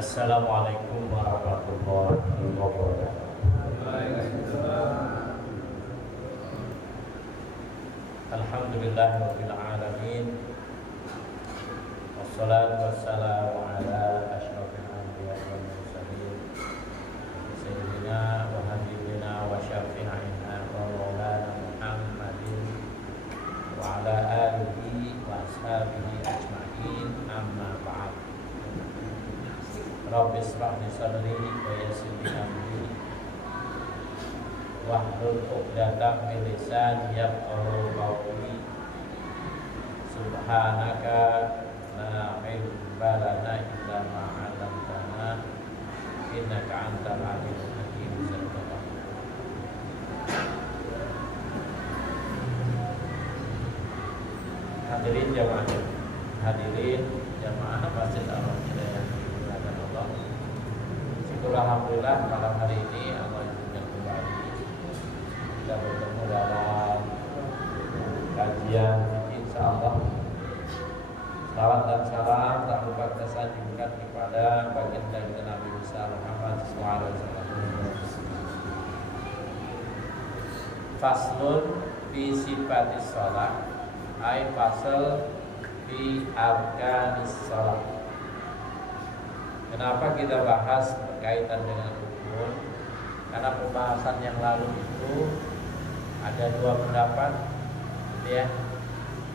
Assalamualaikum warahmatullahi wabarakatuh. Alhamdulillahirabbil alamin. Wassalatu wassalamu ala asyrofil anbiya'i wal mursalin sayyidina wa habibina wa syafi'ina wa maulana Muhammadin wa ala alihi wa ashabihi ajma'in, amma ba'd. Rabbi ishrah li sadri wa yassir li amri wahlul 'uqdatam min lisani yafqahu qawli. Subhanaka la ilma lana illa ma 'allamtana innaka antal alimul hakim. Hadirin jamaah Masjid Al-Hidayah. Syukur alhamdulillah malam hari ini Allah izinkan kembali kita bertemu dalam kajian insyaallah. Salawat dan salam tak lupa kita sanjungkan kepada baginda kita Nabi Muhammad SAW. Faslun fi sifatis shalah, ay fasal fi arkanis shalah. Kenapa kita bahas berkaitan dengan rukun? Karena pembahasan yang lalu itu ada dua pendapat, ya.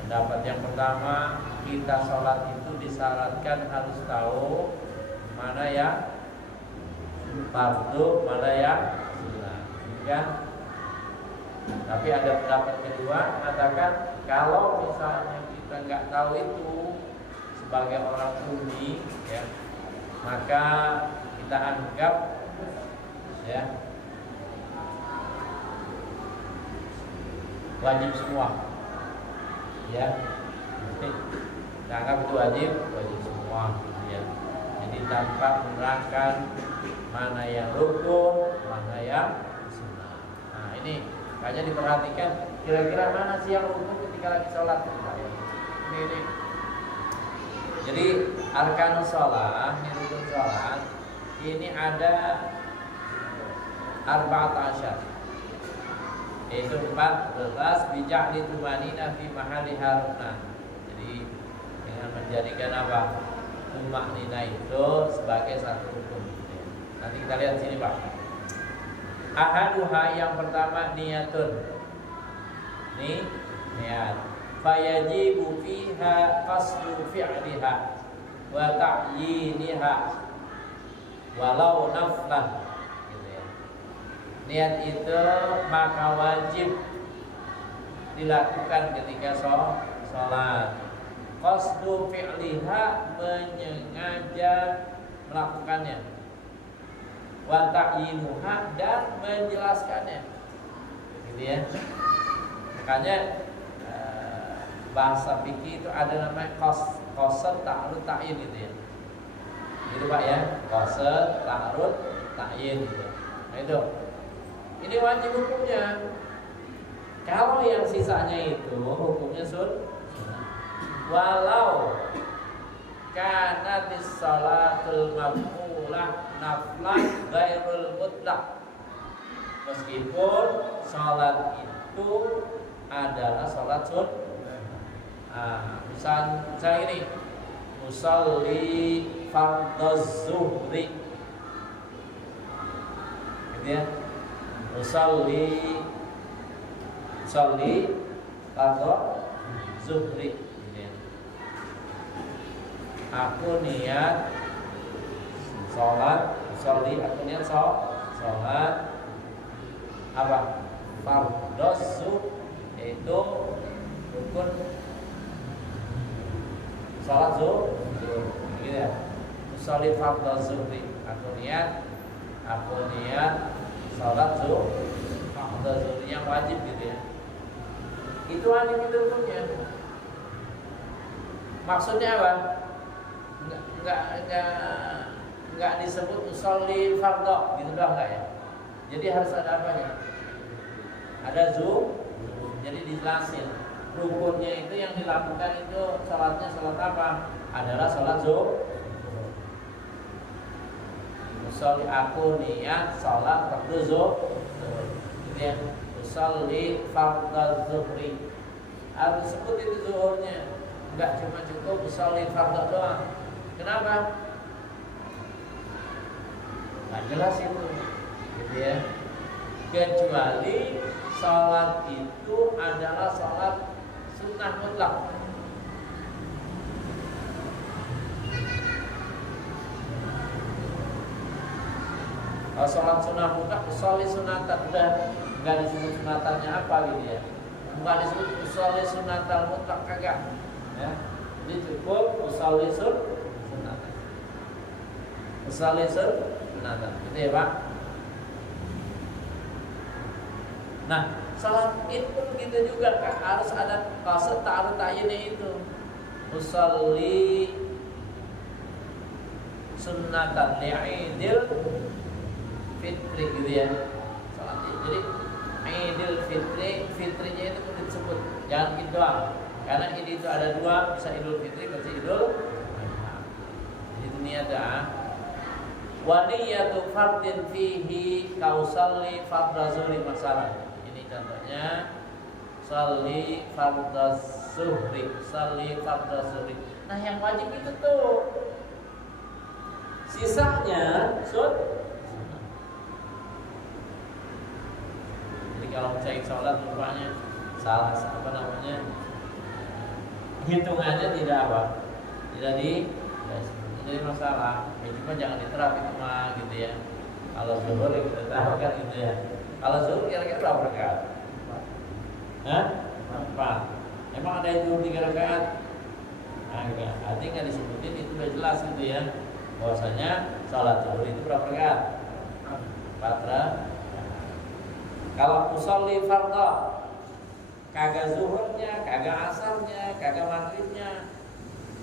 Pendapat yang pertama, kita sholat itu disyaratkan harus tahu mana yang fardu, mana yang sunnah, ya. Tapi ada pendapat kedua mengatakan kalau misalnya kita nggak tahu itu sebagai orang ummi, ya, maka kita anggap, ya, wajib semua, ya. Kita anggap itu wajib semua, ya. Jadi tanpa menerangkan mana yang rukun, mana yang sunnah. Nah ini makanya diperhatikan kira-kira mana sih yang rukun ketika lagi sholat. Ini. Jadi arkanus shalah, rukun sholat ini ada 14, yaitu 14 bija'li tumanina fi mahalli haruna. Jadi dengan menjadikan apa? Tumanina itu sebagai satu rukun. Nanti kita lihat sini, Pak. Ahaduha, yang pertama niyatun. Niat. Fayajibu fiha qasdu fi'liha wa ta'yiniha walau naflan, gitu ya. Niat itu maka wajib dilakukan ketika sholat. Qasdu fi'liha, menyengaja melakukannya. Wa ta'yinuha, dan menjelaskannya, gitu ya. Makanya bahasa fikih itu ada namanya qasd ta'rud ta'yin, gitu ya. Gitu Pak ya, qasd ta'rud ta'yin, gitu. Nah itu. Ini wajib hukumnya. Kalau yang sisanya itu hukumnya sunnah. Walau kanatis salatul maf'ulah naflan ghairul mutlaq. Meskipun salat itu adalah salat sunnah. Misal ini musalli fardhuz zuhri, gitu ya. Musalli fardhuz zuhri, gitu ya. Aku niat sholat, musalli, aku niat sholat apa? Fardhuz zuhri, yaitu rukun sholat zuhur, gitu ya. Musalli fardhuz zuhri, aku niat sholat zuhur, fardhuz zuhri yang wajib, gitu ya. Itu wajib, itu hukumnya. Maksudnya apa? Enggak disebut musalli fardhu, gitu doang enggak ya. Jadi harus ada apanya? Ada zuhur, jadi dijelasin. Rukunnya itu yang dilakukan itu sholatnya sholat apa? Adalah sholat zuhur. Usolli aku niat salat fardu zuhur. Gitu ya. Usolli fardhu zuhri. Harus sebut itu zuhurnya. Enggak cuma cukup usolli fardhu doang. Kenapa? Nggak jelas itu, gitu ya. Kecuali sholat itu adalah sholat sunnah mutlak. Kalau sholat sunnah mutlak, usolli sunatan, udah nggak disebut sunatannya apa gitu ya. Nggak disebut usolli sunatal mutlak, kagak. Ya, jadi cukup usolli sunatan. Usolli sunatan, gitu ya Pak. Nah, salat id pun gitu juga, harus ada qasad ta'arud ta'yinnya itu. Usolli sunnatan li'idil fitri gitu ya. Salat id. Jadi idil fitri, fitrinya itu pun disebut. Jangan id doang. Karena id itu ada dua, bisa idul fitri, bisa idul adha. Itu niatnya. Wa niyatu fardin fihi kausalli fardhu zuhri masalah. Ini contohnya sholli fardhu zuhri, sholli fardhu zuhri. Nah, yang wajib itu tuh. Sisanya sunnah. Jadi kalau saya sholat rupanya salah apa namanya? Hitungannya tidak apa? Tidak jadi masalah. Ya, cuma jangan diterap itu mah gitu ya. Kalau zuhur ya kita tahu kan gitu ya. Kalau zuhur kira-kira berapa rakaat? Hah? 4. Emang ada itu 3 rakaat? Enggak. Artinya nggak disebutin itu udah jelas gitu ya. Bahwasanya salat zuhur itu berapa rakaat? 4 rakaat. Kalau usolli fardhu kagak zuhurnya, kagak asarnya, kagak maghribnya,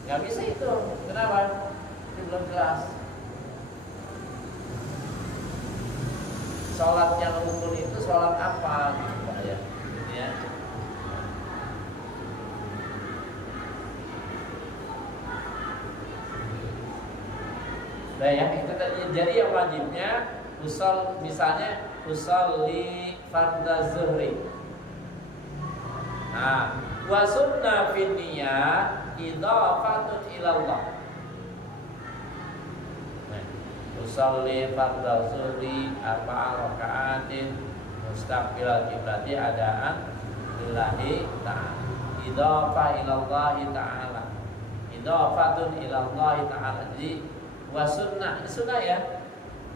nggak bisa itu. Kenapa? Itu belum jelas. Sholat yang rukun itu sholat apa gitu Pak ya? Gitu ya. Nah ya, itu tadi. Jadi yang wajibnya misalnya usolli fardhu zuhri. Nah, wa sunnah fin niyyah idhafatun ila Allah. Usolli fardhu zuhri 4 rakaatin mustaqbilal qiblati adaan lillahi ta'ala. Idhafah ila Allah ta'ala. Idhafatun ila Allah ta'ala. Jadi wa sunnah, ini sunnah ya.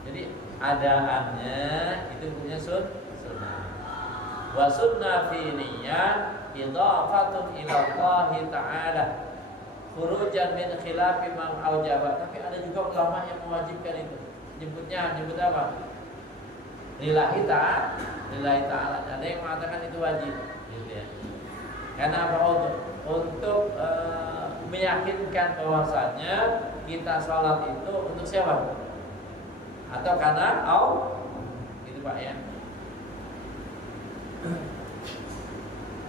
Jadi adaannya itu punya sunnah. Wa sunnah fi niyyah idhafatun ila Allah ta'ala. Khurujan min khilafi man aujaba. Tapi ada juga ulama yang mewajibkan itu. Nyebut apa? Lillahi ta'ala. Ada yang mengatakan itu wajib, gitu ya. Karena apa? Untuk meyakinkan bahwasanya kita sholat itu untuk siapa? Atau karena gitu Pak ya.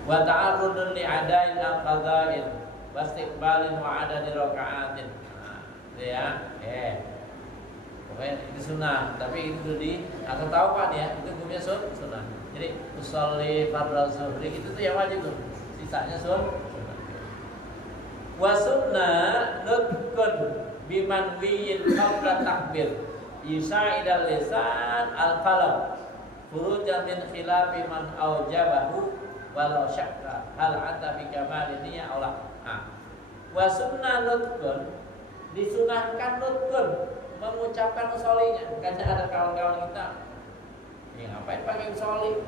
Wa ta'arrudun li'adain al-qada'in wastiqbalin wa adadi raka'atin. Nah, itu ya. Pokoknya itu sunnah, tapi itu atau tahu kan ya, itu hukumnya sunnah. Jadi usolli fardhu zuhri itu tuh yang wajib tuh. Sisanya sunnah. Wa sunnah nutqun bimanwiyin qabla takbir. Yusa'idal lisan al-qalam. Furujan min khilafi man aujabahu walau syakka hal anta bi kamalin niyyah aw la. Wa sunnah nutqun, disunahkan nutqun, mengucapkan usollinya. Karena ada kawan-kawan kita yang ngapain pakai usolli,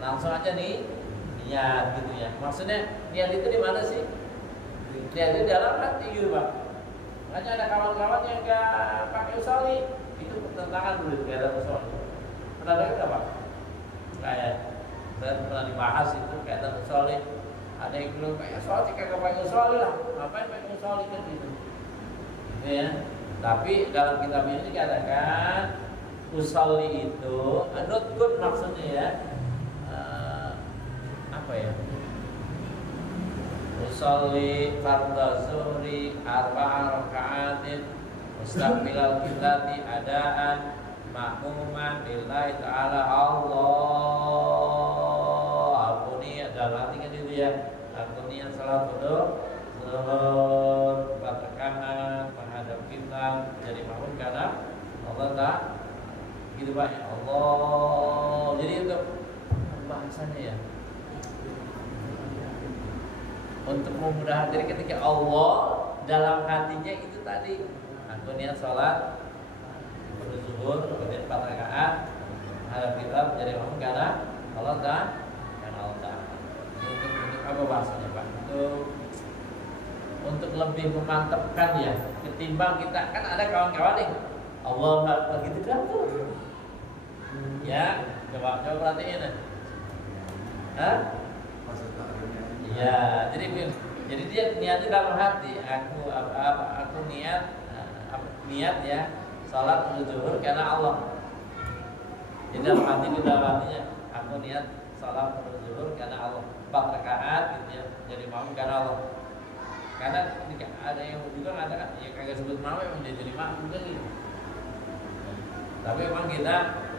langsung aja nih niat gitu ya. Maksudnya niat itu di mana sih? Niat itu dalam hati gitu Pak. Makanya ada kawan-kawan yang nggak pakai usolli, itu pertentangan dulu nggak ada usolli. Pernah dengar nggak Pak? Kayak pernah dibahas itu kaitan usolli. Ada yang bilang pakai usolli, kagak pakai usolli lah. Ngapain pakai usolli kan gitu. Gitu ya. Tapi dalam kitab ini dikatakan usolli itu nutqun maksudnya ya. Apa ya? Usolli fardhu zuhri 4 raka'atin mustaqbilal qiblati adaan ma'muman lillahi ta'ala. Allah, aku niat dalam arti kan itu ya, aku niat salat zuhur 4 rakaat menghadap kiblat jadi makmum karena Allah tak gitu Pak ya. Allah, jadi untuk bahasanya ya, untuk memudahkan. Jadi ketika Allah dalam hatinya itu tadi, aku niat sholat zuhur kemudian 4 rakaat menghadap kiblat jadi makmum karena Allah tak, karena Allah tak. Untuk apa bahasanya Pak? Untuk lebih memantapkan ya, ketimbang kita kan ada kawan-kawan nih Allah Akbar gitu kan tuh. Ya, coba perhatiin ya. Hah? Ya, jadi dia niatnya dalam hati. Aku niat ya salat zuhur karena Allah. Jadi dalam hati itu dalam hatinya aku niat salat zuhur karena Allah 4 rakaat gitu ya, jadi makmum karena Allah. Karena ada yang juga mengatakan ya kagak sebut makmum, memang dia jadi makmum kan gitu. Tapi memang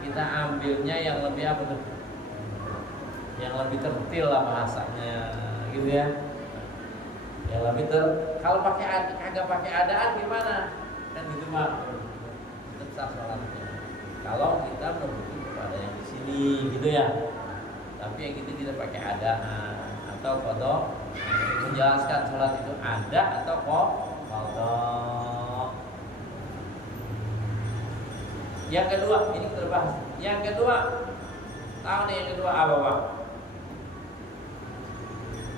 kita ambilnya yang lebih apa tuh? Yang lebih tertil lah bahasanya gitu ya. Yang lebih kalau kagak pakai adaan gimana? Kan gitu mah. Tetap salatnya. Kalau kita merujuk kepada yang di sini gitu ya. Tapi yang itu tidak pakai adaan atau qada, menjelaskan salat itu ada atau qada. Yang kedua, ini terbahas. Yang kedua, tahu nih yang kedua apa Pak?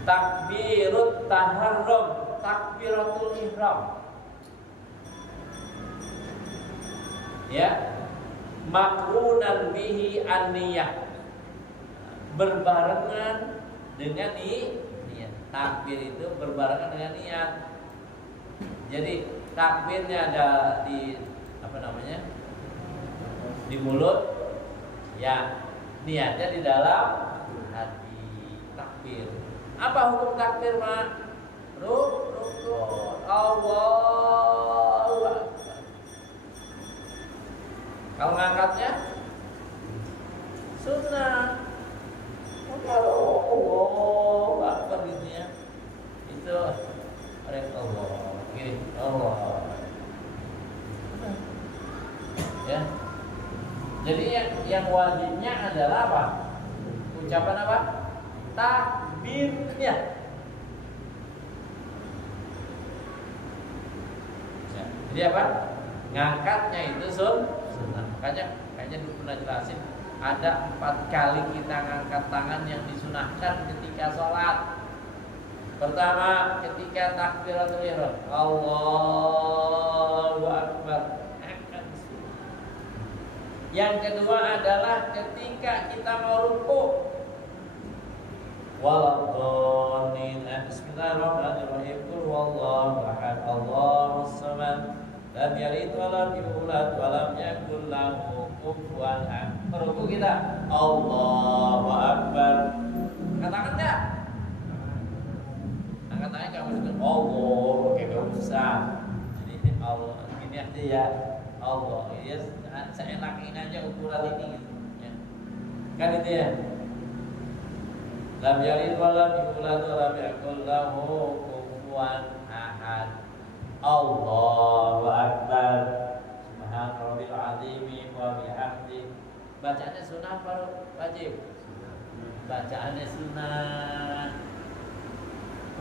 Takbirut taharrum, takbiratul ihram. Ya, makrunan bihi an-niyah, berbarengan dengan niat. Takbir itu berbarengan dengan niat. Jadi takbirnya ada di apa namanya? Di mulut, ya niatnya di dalam hati. Takbir. Apa hukum takbir Mak? Rukun. Allahu Akbar. Kalau ngangkatnya sunnah. Kalau Allahu Akbar gitu ya, itu Allah. Gini, Allah. Ya. Jadi yang wajibnya adalah apa? Ucapan apa? Takbirnya. Ya, jadi apa? Ngangkatnya itu sunnah. Kayaknya dulu pernah jelasin, ada 4 kali kita ngangkat tangan yang disunahkan ketika sholat. Pertama, ketika takbiratul ihram, Allahu Akbar. Yang kedua adalah ketika kita mau ruku. Waladhdallin. Bismillahirrahmanirrahim. Qul huwallahu ahad, Allahus samad, lam yalid wa lam yulad wa lam yakul lahu kufuwan ahad. Ruku kita, Allahu Akbar. Katakan enggak? Angkat tangan kamu itu Allah, kayak gak usah. Jadi Allah gini aja ya. Allah, ya saya enakin aja ukuran ini gitu ya. Kan itu ya. Lam yalid wa lam yulad wa lam yakul lahu kufuwan ahad. Allahu Akbar. Subhana rabbil azim wa bihamdi. Bacaannya sunnah apa wajib? Bacaannya sunnah.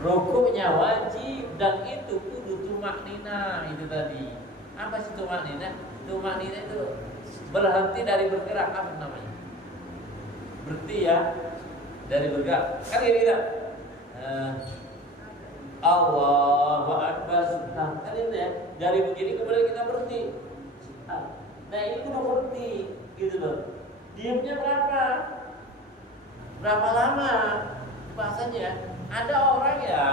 Rukuknya wajib dan itu kudu tumaknina itu tadi. Apa sih tumaknina? Tumaknina itu berhenti dari bergerak, apa namanya? Berhenti ya dari bergerak. Kan ini tidak? Allahu Akbar. Nah, kan itu ya. Dari begini kemudian kita berhenti. Nah ini kudu berhenti, gitu loh. Diamnya berapa? Berapa lama? Bahasanya ada orang ya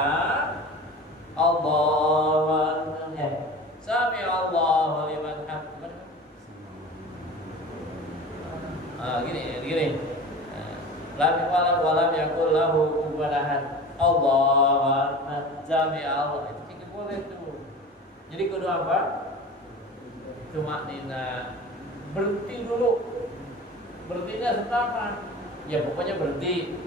Allahu Akbar ya. Sami Allahu liman hamdah. Gini. Lam yakul lahu kufuwan ahad. Allahu Akbar. Sami Allah. Itu boleh tuh. Jadi kudu apa? tumaknina. Berhenti dulu. Berhentinya seberapa? Ya pokoknya berhenti.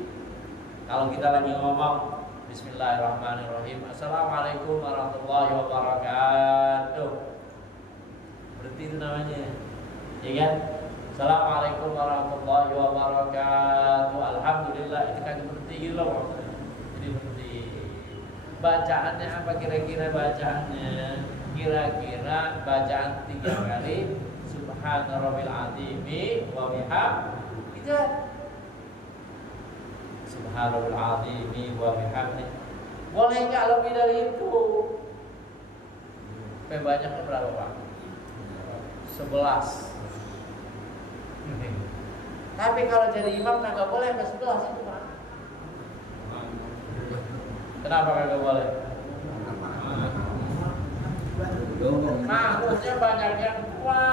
Kalau kita lagi ngomong Bismillahirrahmanirrahim, Assalamualaikum warahmatullahi wabarakatuh, berhenti itu namanya, ya kan? Assalamualaikum warahmatullahi wabarakatuh, Alhamdulillah, itu kan berhenti gitu loh. Jadi berhenti. Bacaannya apa kira-kira bacaannya? Kira-kira bacaan 3 kali Subhana rabbil azimi wa bihamdihi. Subhana rabbil azimi wa bihamdihi. Boleh enggak lebih dari itu? Banyaknya berapa, Pak? 11. Tapi kalau jadi imam kagak boleh ke 11 itu, Pak. Kenapa kagak boleh? Maksudnya banyak yang tua,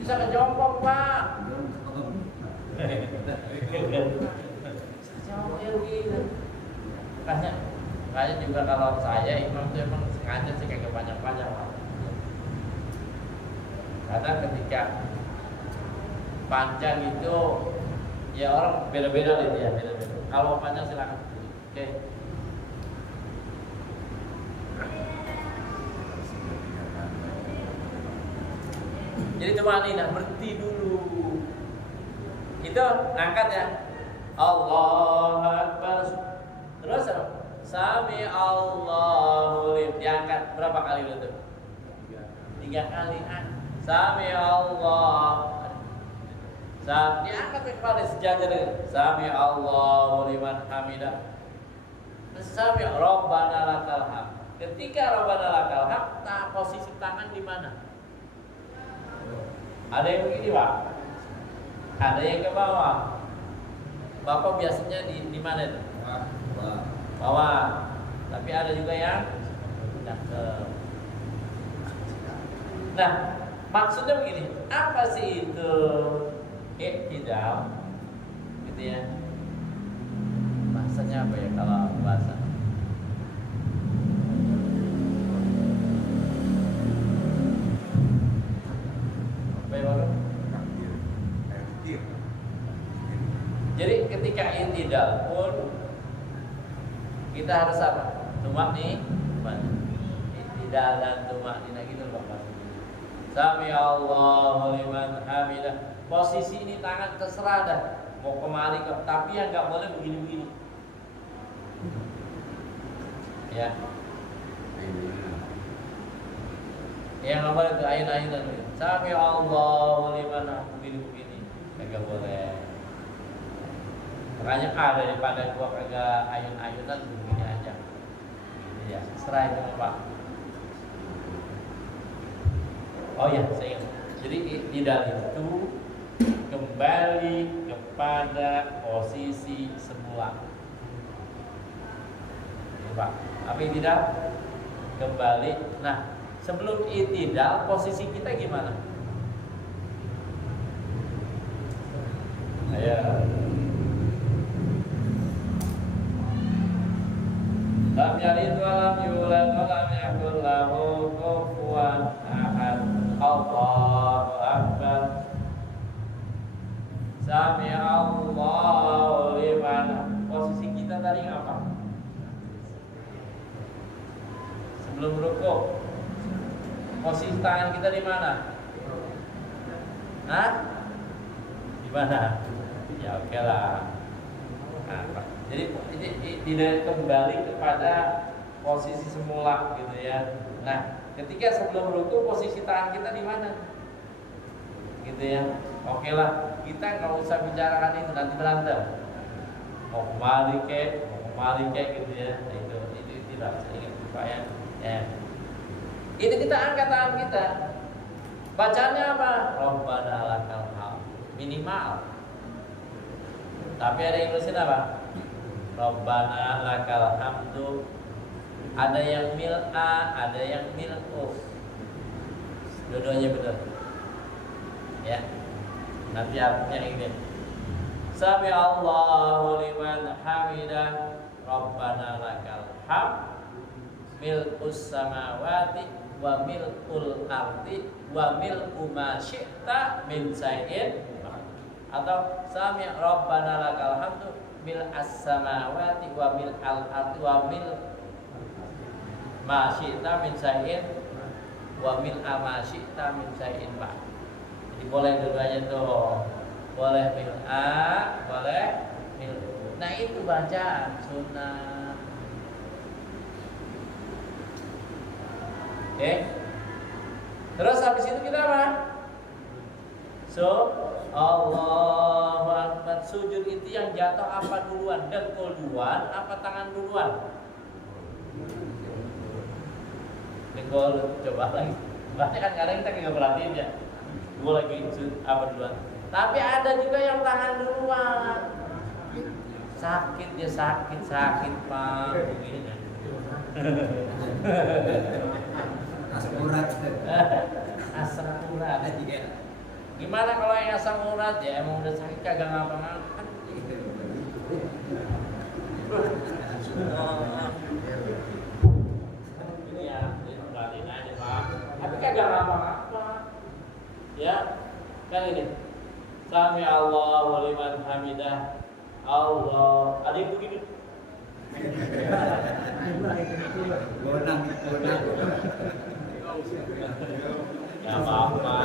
bisa kejongkok, Pak. Jauh gitu. Makanya juga kalau saya imam itu emang sengaja sih kagak banyak-banyak, Pak. Karena ketika panjang itu ya orang beda-beda gitu ya, beda-beda. Kalau panjang silakan. Oke. Jadi tumakninah, berhenti dulu. Itu angkat ya. Allahu Akbar. Terus apa? Sami Allahu liman. Diangkat berapa kali itu? 3 kali. Sami Allah. Diangkat kepala sejajar. Sami Allahu liman hamidah. Sami Rabbana lakal hamd. Ketika Rabbana lakal hamd, posisi tangan di mana? Ada yang begini, Pak. Ada yang ke bawah. Bapak biasanya di mana itu? Bawah. Tapi ada juga yang ke. Nah, maksudnya begini. Apa sih itu iktidal? Gitu ya. Bahasanya apa ya kalau bahasa? Jadi ketika i'tidal pun kita harus apa? Tumakni, i'tidal dan tumaknina gitu loh, Pak. Sami Allahu liman hamidah. Posisi ini tangan terserah dah. Mau kemari ke, tapi yang enggak boleh begini-begini. Ya. Yang enggak boleh itu ayun-ayunan. Sami Allahu liman begini-begini. Enggak boleh. Makanya ada daripada gua kagak ayun-ayunan begini aja. Ya, serai itu, Pak. Oh ya, saya ingat. Jadi tidak itu kembali kepada posisi semula. Ya, Pak. Tapi tidak kembali. Nah, sebelum i'tidal posisi kita gimana? Ya. Lam yalid wa lam yulad wa lam yakul lahu kufuwan ahad. Allahu akbar. Sami Allahu liman. Posisi kita tadi apa? Sebelum rukuk. Posisi tangan kita di mana? Hah? Di mana? Ya oke lah. Nah, jadi tidak kembali kepada posisi semula gitu ya. Nah, ketika sebelum rukuk posisi tangan kita di mana? Gitu ya. Oke lah, kita nggak usah bicarakan itu nanti berantem. Mau kembali kek gitu ya. Nah, itu tidak saya ingat Pak ya. Ya. Ini kita angkat tangan kita. Bacanya apa? Rabbana lakal hamd. Minimal. Tapi ada yang nulisin apa? Rabbana lakal hamdu. Ada yang mil'a, ada yang mil'uf. Dua-duanya benar. Ya. Nanti artinya ini. Sami Allahu liman hamidah. Rabbana lakal hamd. mil'us samawati wa mil'ul ardi wa mil'u ma syi'ta min syai'in, atau sami rabbana lakal hamdu mil'as samawati wa mil'al ardi wa mil ma syi'ta min syai'in wa mil'a ma syi'ta min syai'in ba. Jadi boleh dua-duanya tuh, boleh mil'a, boleh mil'u. Nah itu bacaan sunnah. Oke. Terus habis itu kita apa? Allahu Akbar. Sujud itu yang jatuh apa duluan? Dengkul duluan apa tangan duluan? Dengkul. Coba lagi. Berarti kan kadang kita nggak perhatiin ya. Gue lagi sujud apa duluan? Tapi ada juga yang tangan duluan. Sakit dia, sakit Pak. Begini. Asam urat. Asam urat. Gimana kalau yang asam urat ya emang udah sakit kagak ngapa-ngapain? Ini ya, perhatiin aja Pak. Tapi kagak ngapa-ngapa. Ya, kan ini. Sami Allahu liman hamidah. Allah. Ada yang begini. Bonang. Gak apa-apa.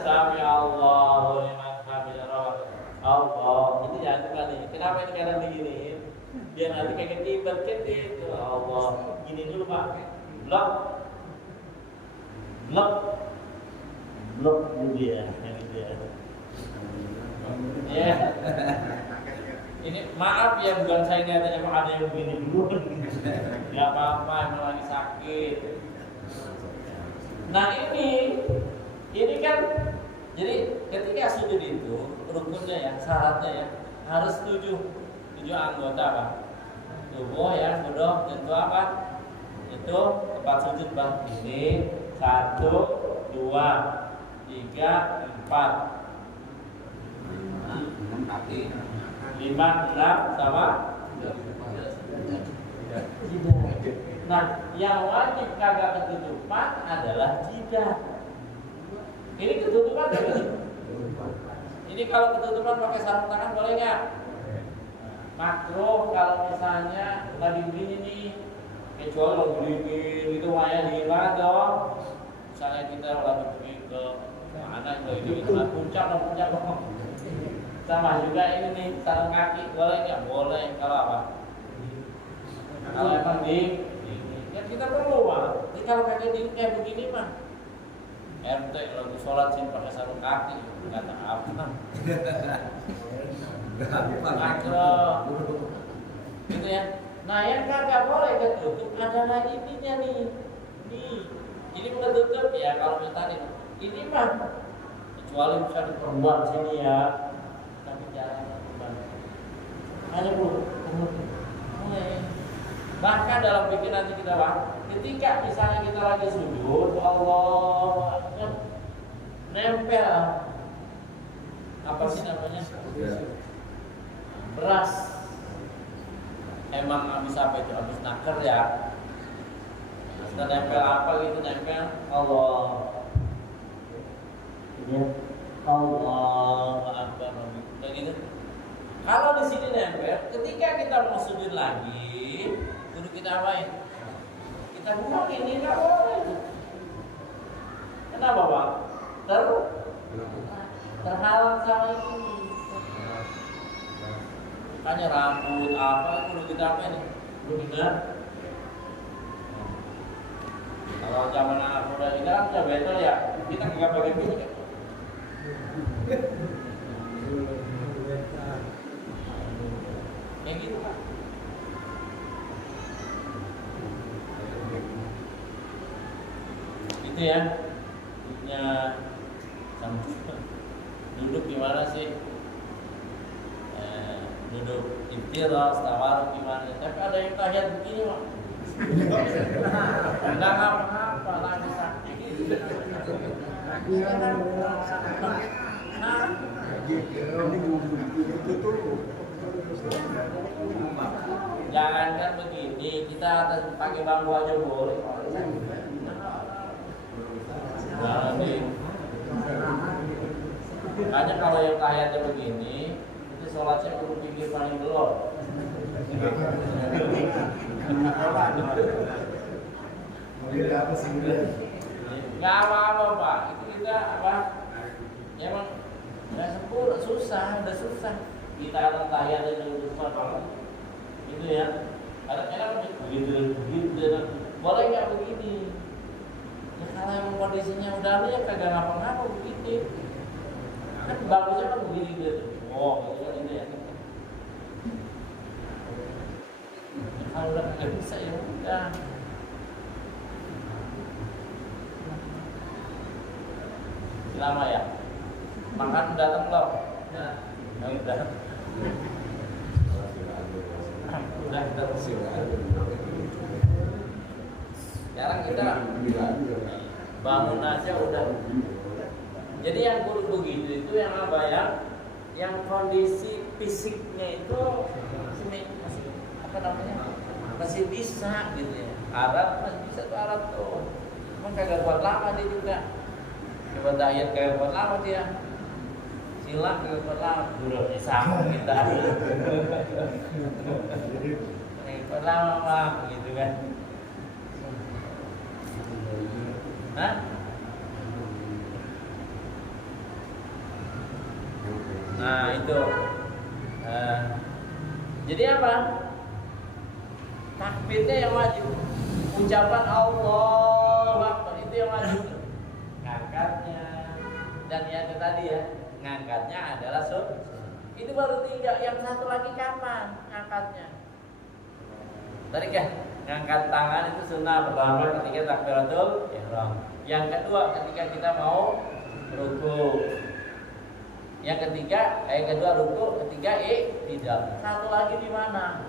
Sami Allahu liman hamidah. Allah. Ini jangan kan nih. Kenapa ini kadang begini? Biar nanti kayak ketibat kan itu. Allah. Gini dulu Pak. Blok dulu dia. Yang dia. Ya. Ini maaf ya, bukan saya nyatanya emang ada yang begini dulu. Gak apa-apa, emang lagi sakit. Nah ini kan, jadi ketika sujud itu rukunnya ya, syaratnya ya harus tujuh anggota Pak. Tubuh ya, duduk, tentu apa? Itu tempat sujud Pak. Ini 1, 2, 3, 4. 5, 6 sama. Nah, yang wajib kagak ketutupan adalah jidat. Ini ketutupan gak ini? Ini kalau ketutupan pakai sarung tangan boleh nggak? Makruh kalau misalnya lagi begini nih, kecuali lagi dingin itu wayah dingin banget dong. Misalnya kita lagi pergi ke mana itu puncak dong. Sama juga ini nih, sarung kaki boleh nggak? Boleh. Kalau apa? Kalau emang dingin, kan kita perlu Pak. Jadi kalau kaki dingin kayak begini mah, RT lagi sholat sih pakai sarung kaki, kata apa? Makro, gitu ya. Nah yang kagak boleh ketutup adalah ininya nih. Ini udah tutup ya kalau misalnya ini mah, kecuali misalnya di perempuan sini ya. Hanya perlu bahkan dalam pikir nanti kita Pak, ketika misalnya kita lagi sujud, Allah nempel apa sih namanya? Beras. Emang habis apa itu? Habis naker ya. Kita nempel apa gitu, nempel Allah. Ini Allah Akbar kayak gitu. Kalau di sini nempel, ketika kita mau sujud lagi, dulu kita apain? Kita buang ini nggak boleh. Kenapa Pak? Terhalang sama ini. Makanya rambut apa dulu kita apain nih? Benar? Kalau zaman anak muda kita kan udah betul ya, kita nggak pakai begini. Kayak gitu Pak. Itu ya. Punya duduk gimana sih? Duduk iftiras, tawaruk gimana? Tapi ada yang tahiyat begini Pak. Enggak apa-apa, lagi sakit. Nah, jangankan begini, kita pakai bambu aja boleh. Nah, makanya kalau yang tahiyatnya begini, itu sholatnya perlu pikir paling belum. Nggak apa-apa Pak, itu kita apa? Ya emang nggak sempurna, susah, udah susah. Kita akan tahiyat dengan susah itu ya. Kadang-kadang begitu, boleh nggak begini? Ya kalau emang kondisinya udah ya kagak ngapa-ngapa begini. Kan bagusnya kan begini gitu. Oh, gitu kan ini ya. Kalau udah nggak bisa ya udah. Lama ya. Makan datang belum? Ya. Udah. Udah terus. Sekarang kita bangun aja udah. Jadi yang kudu begitu itu yang apa ya? Yang kondisi fisiknya itu masih apa namanya? Masih bisa gitu ya. Arab masih bisa tuh Arab tuh. Cuma kagak kuat lama dia juga. Coba tahiyat kagak kuat lama dia. Sila kagak kuat lama. Dulu sama kita. Kuat lama gitu kan. Hah? Nah itu jadi apa? Takbirnya yang wajib, ucapan Allahu Akbar itu yang wajib. Ngangkatnya dan yang tadi ya, ngangkatnya adalah itu baru 3. Yang satu lagi kapan ngangkatnya? Tadi kan ngangkat tangan itu sunnah pertama ketika takbiratul ihram. Yang kedua ketika kita mau ruku. Yang ketiga, kedua ruku, ketiga tidak. Satu lagi di mana?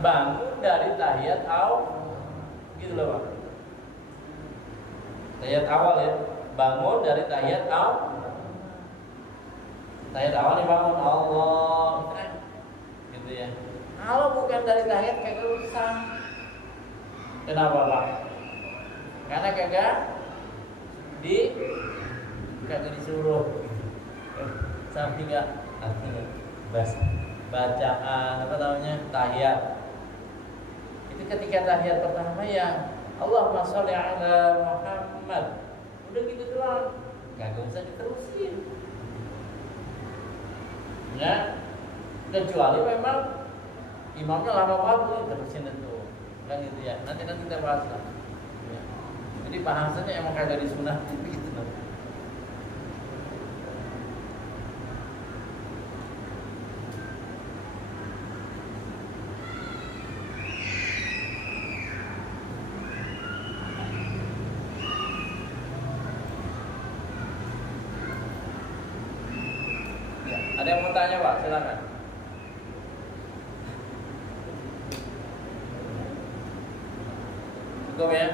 Bangun dari tahiyat awal, gitu loh Pak. Tahiyat awal ya, bangun dari tahiyat awal. Tahiyat awal nih bangun Allah, gitu ya. Kalau bukan dari tahiyat kagak usah. Kenapa Pak? Karena kagak disuruh sampai nggak bacaan apa namanya tahiyat itu ketika tahiyat pertama ya Allahumma sholli ala Muhammad udah gitu doang nggak usah diterusin ya kecuali memang imamnya lama banget terusin itu kan gitu ya nanti kita bahas lah ya. Jadi bahasanya emang kagak disunah gitu loh. Ya, ada yang mau tanya Pak? Silakan. Cukup ya?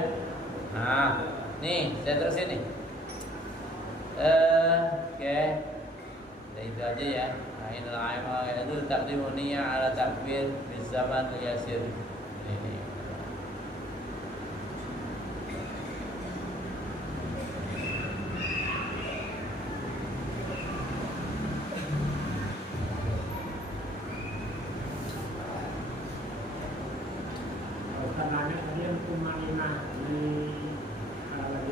Nah, nih saya terusin nih. Oke. Nah, itu aja ya. Ainul aimal itu takdimu niyya ala takbir di zaman yasir. Ini. Karena tadi yang kumanina di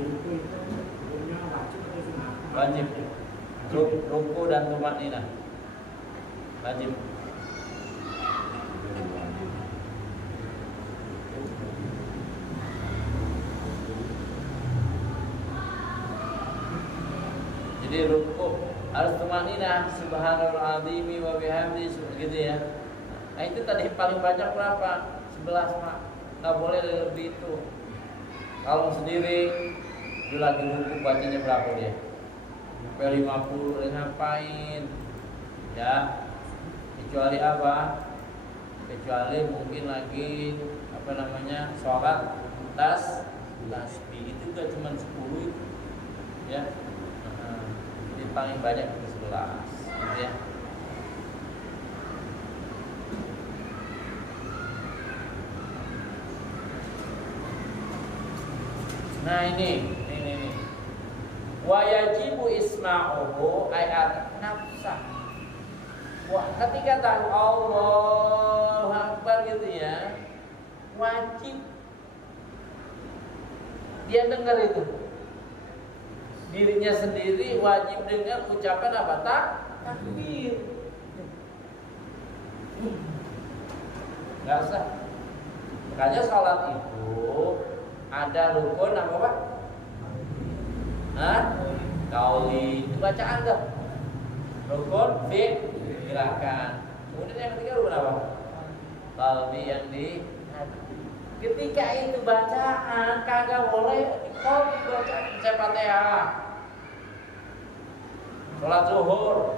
ruku itu hukumnya wajib atau sunnah? Wajib. Ruku dan tumanina. Wajib. Jadi ruku harus tumanina subhanallah azimi wa bihamdi gitu ya. Nah itu tadi paling banyak berapa? 11 Pak. Nggak boleh lebih itu. Kalau sendiri dia lagi ruku bacanya berapa dia? Sampai 50 ngapain? Ya. Kecuali apa? Kecuali mungkin lagi apa namanya? Sholat tasbih itu juga cuma 10 itu. ya. Jadi paling banyak ke 11 gitu ya. Nah ini. Wa yajibu isma'uhu ayat nafsah. Wah, ketika tahu Allahu Akbar gitu ya, wajib dia dengar itu. Dirinya sendiri wajib dengar ucapan apa? Takbir. Enggak sah. Makanya sholat itu ada rukun apa Pak? Kauli itu bacaan enggak? Rukun gerakan. Kemudian yang ketiga rukun apa? Qalbi yang di hati. Ketika itu bacaan kagak boleh qalbi bacaan baca Fatihah. Salat zuhur.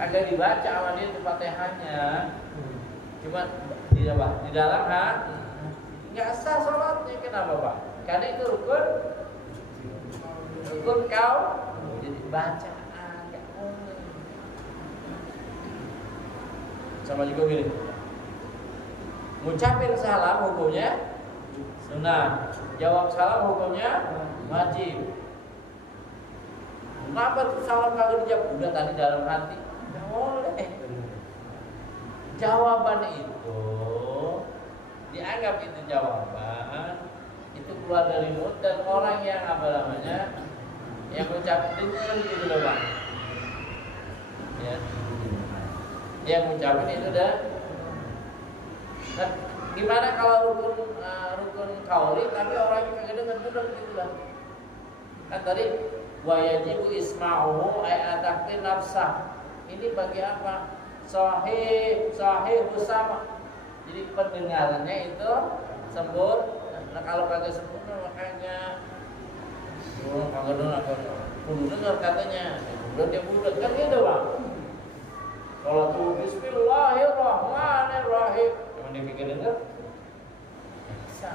Kagak dibaca sama dia Fatihahnya. Cuma di dalam hati nggak sah sholatnya. Kenapa Pak? Karena itu rukun kau jadi bacaan nggak boleh. Sama juga gini, ngucapin salam hukumnya sunnah, jawab salam hukumnya wajib. Kenapa salam kagak dijawab? Udah tadi dalam hati nggak boleh. Jawaban itu dianggap itu jawaban itu keluar dari mulut dan orang yang apa namanya yang mengucapkan dengar gitu loh Pak. Ya. Yang mengucapkan itu dah. Nah, gimana kalau rukun kauli tapi orang yang kagak dengar budak gitu lah. Kan tadi wa yajibu isma'uhu ay ataktir nafsah. Ini bagi apa? Sahih bersama. Jadi pendengarannya itu sempurna. Nah kalau kagak sempurna makanya kagak dengar kudu dengar katanya. Udah dia budak kan gitu Bang. Kalau tuh Bismillahirrahmanirrahim, cuma dia pikir dengar. Bisa.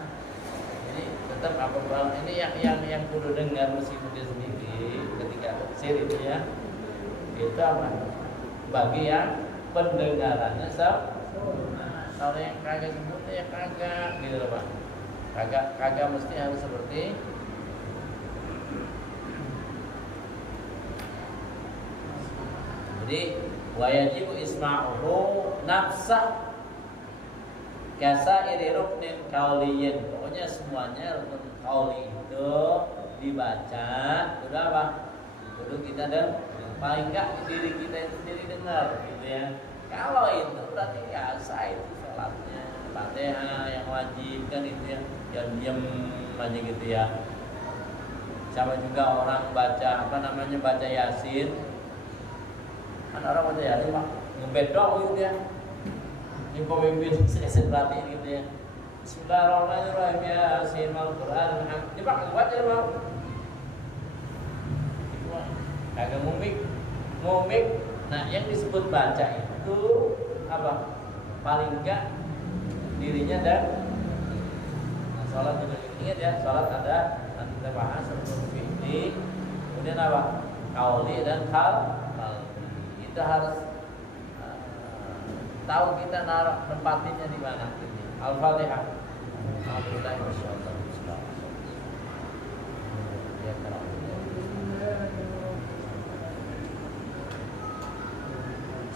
Jadi tetap apa Bang? Ini yang kudu dengar meskipun dia sendiri ketika sir itu ya. Itu apa? Bagi yang pendengarannya sempurna. Kalau yang kagak sempurna ya kagak gitu loh Pak. Kagak mesti harus seperti jadi wajibu isma'uhu nafsah kasairi ruknin kauliyin. Pokoknya semuanya rukun kauli itu dibaca udah apa? Kudu kita dan paling enggak diri kita sendiri dengar gitu ya. Kalau itu berarti ya sah itu sholatnya. Fatihah yang wajib kan itu ya, yang diam aja gitu ya. Sama juga orang baca baca Yasin. Kan orang baca Yasin Pak ngebet doang gitu ya. Ini pemimpin saya perhatiin gitu ya. Bismillahirrahmanirrahim Yasin Al-Qur'an. Ini Pak baca Pak. Kagak ngumik. Nah, yang disebut baca itu apa? Paling enggak dirinya dan sholat juga ingat ya, sholat ada nanti kita bahas seperti ini. Kemudian apa? Kauli dan qalbi. Kita harus tahu kita naruh tempatinnya di mana. Al-Fatihah. Alhamdulillah masyaallah. Ya karena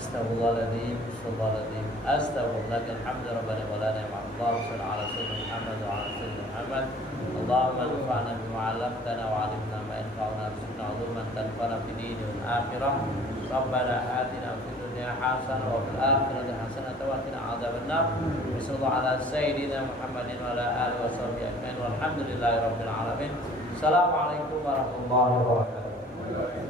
Astagfirullahaladzim, Astagfirullahaladzim, Astagfirullahaladzim, Alhamdulillah, Rabbana wa lana wa Allah, sallallahu ala sayyidina Muhammad wa ala sayyidina Muhammad. Allahumma nufa'na bima 'allamtana wa 'allimna ma yanfa'una warzuqna 'ilman tanfa'una fid dini wal akhirah. Rabbana atina fid dunya hasanah wa fil akhirati hasanah wa qina 'adzabannar. Sallallahu ala sayyidina Muhammadin wa ala alihi wa sahbihi ajma'in. Walhamdulillahirabbil alamin. Assalamualaikum warahmatullahi wabarakatuh.